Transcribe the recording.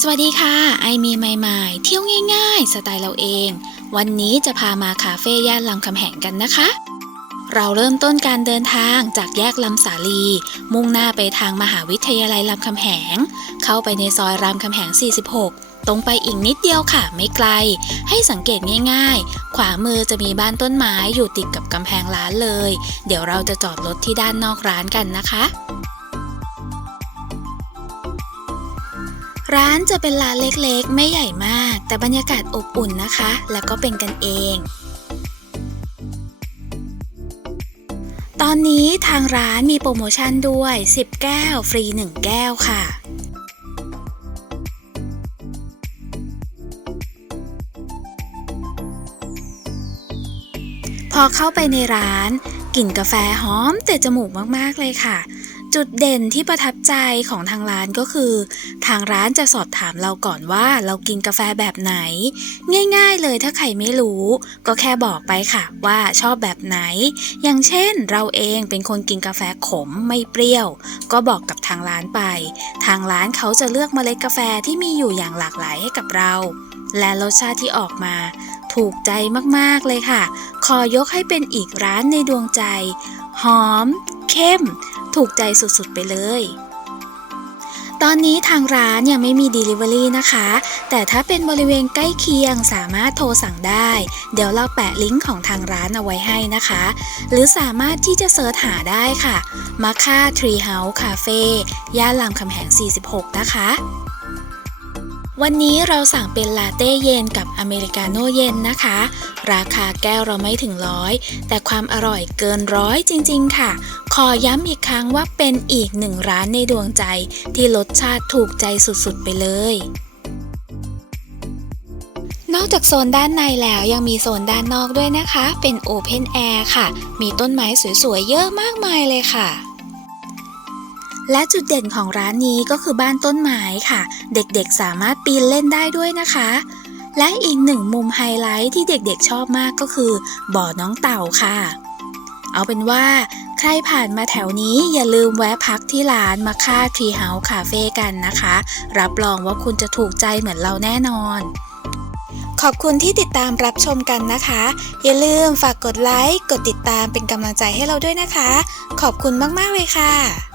สวัสดีค่ะไอมีใหม่ๆเที่ยวง่ายๆ สไตล์เราเอง วันนี้จะพามาคาเฟ่ย่านลำคำแหงกันนะคะ เราเริ่มต้นการเดินทางจากแยกลำสาลี มุ่งหน้าไปทางมหาวิทยาลัยลำคำแหง เข้าไปในซอยรามคำแหง 46 ตรงไปอีกนิดเดียวค่ะไม่ไกล ให้สังเกตง่ายๆ ขวามือจะมีบ้านต้นไม้อยู่ติดกับกำแพงร้านเลย เดี๋ยวเราจะจอดรถที่ด้านนอกร้านกันนะคะ ร้านจะเป็นร้านเล็กๆ ไม่ใหญ่มาก แต่บรรยากาศอบอุ่นนะคะ แล้วก็เป็นกันเอง ตอนนี้ทางร้านมีโปรโมชั่นด้วย 10 แก้ว ฟรี 1 แก้วค่ะพอเข้าไปในร้าน กลิ่นกาแฟหอมเตะจมูกมากๆเลยค่ะ จุดเด่นที่ประทับใจของทางร้านก็คือ ทางร้านจะสอบถามเราก่อนว่าเรากินกาแฟแบบไหน ง่ายๆเลยถ้าใครไม่รู้ ก็แค่บอกไปค่ะว่าชอบแบบไหน อย่างเช่นเราเองเป็นคนกินกาแฟขมไม่เปรี้ยว ก็บอกกับทางร้านไป ทางร้านเขาจะเลือกเมล็ดกาแฟที่มีอยู่อย่างหลากหลายให้กับเรา และรสชาติที่ออกมา ถูกใจมากๆเลยค่ะ ขอยกให้เป็นอีกร้านในดวงใจ หอม เข้ม ถูกใจสุดๆไปเลยตอนนี้ทางร้านยังไม่มี Delivery นะคะ แต่ถ้าเป็นบริเวณใกล้เคียงสามารถโทรสั่งได้ เดี๋ยวเราแปะลิงก์ของทางร้านเอาไว้ให้นะคะ หรือสามารถที่จะเสิร์ชหาได้ค่ะมาค่า Tree House Cafe ย่านรามคำแหง 46 นะคะ วันนี้เราสั่งเป็นลาเต้เย็นกับอเมริกาโน่เย็นนะคะ ราคาแก้วเราไม่ถึงร้อย แต่ความอร่อยเกินร้อยจริงๆค่ะ ขอย้ำอีกครั้งว่าเป็นอีกหนึ่งร้านในดวงใจ ที่รสชาติถูกใจสุดๆไปเลยนอกจากโซนด้านในแล้วยังมีโซนด้านนอกด้วยนะคะ เป็นโอเพนแอร์ค่ะ มีต้นไม้สวยๆ เยอะมากมายเลยค่ะ และจุดเด่นของร้านนี้ก็คือบ้านต้นไม้ค่ะ เด็กๆสามารถปีนเล่นได้ด้วยนะคะ และอีกหนึ่งมุมไฮไลท์ที่เด็กๆชอบมากก็คือ บ่อน้องเต่าค่ะ เอาเป็นว่า ใครผ่านมาแถวนี้อย่าลืมแวะพักที่ร้านมาค่าทรีเฮาส์คาเฟ่กันนะคะ รับรองว่าคุณจะถูกใจเหมือนเราแน่นอนขอบคุณที่ติดตามรับชมกันนะคะ อย่าลืมฝากกดไลค์ กดติดตามเป็นกำลังใจให้เราด้วยนะคะ ขอบคุณมาก ๆ เลยค่ะ